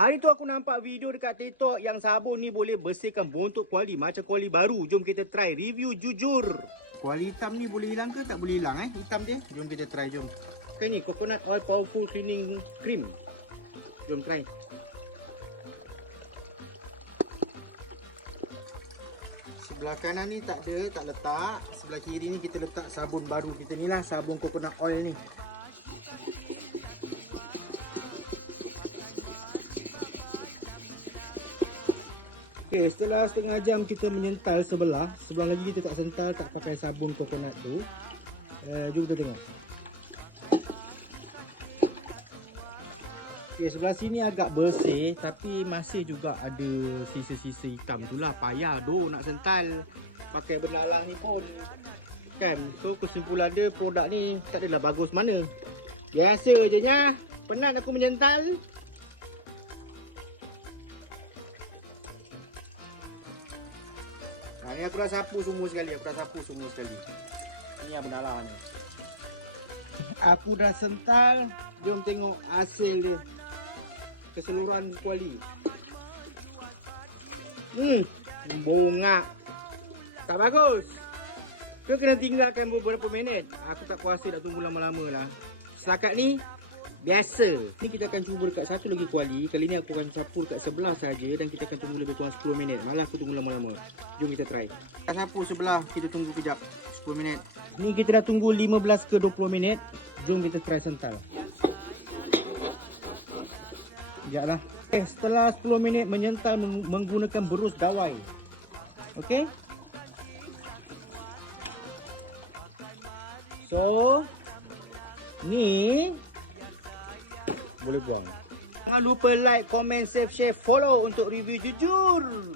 Hari tu aku nampak video dekat TikTok yang sabun ni boleh bersihkan bontot kuali macam kuali baru. Jom kita try review jujur. Kuali hitam ni boleh hilang ke tak boleh hilang hitam dia? Jom kita try jom. Okay ni coconut oil powerful cleaning cream. Jom try. Sebelah kanan ni tak ada, tak letak. Sebelah kiri ni kita letak sabun baru kita ni lah, sabun coconut oil ni. Okay, setelah setengah jam kita menyental sebelah lagi kita tak sental, tak pakai sabun coconut tu. Jom kita tengok. Okay, sebelah sini agak bersih tapi masih juga ada sisa-sisa hitam tu lah. Payah doh nak sental pakai benalang ni pun. Kan? So kesimpulan dia produk ni tak adalah bagus mana. Biasa je nya. Penat aku menyental. Ni aku dah sapu semua sekali, Ni yang benalang ni. Aku dah sental. Jom tengok hasil dia. Keseluruhan kuali. Bongak. Tak bagus. Kau kena tinggalkan beberapa minit. Aku tak kuasa nak tunggu lama-lama lah. Setakat ni biasa. Ni kita akan cuba dekat satu lagi kuali. Kali ni aku akan sapu dekat sebelah saja dan kita akan tunggu lebih kurang 10 minit. Malah aku tunggu lama-lama. Jom kita try. Kita sapu sebelah, kita tunggu kejap 10 minit. Ni kita dah tunggu 15 ke 20 minit. Jom kita try sental. Sekejaplah. Okay, setelah 10 minit menyental menggunakan berus dawai. Okey. So, ni boleh buang. Jangan lupa like, comment, save, share, follow untuk review jujur.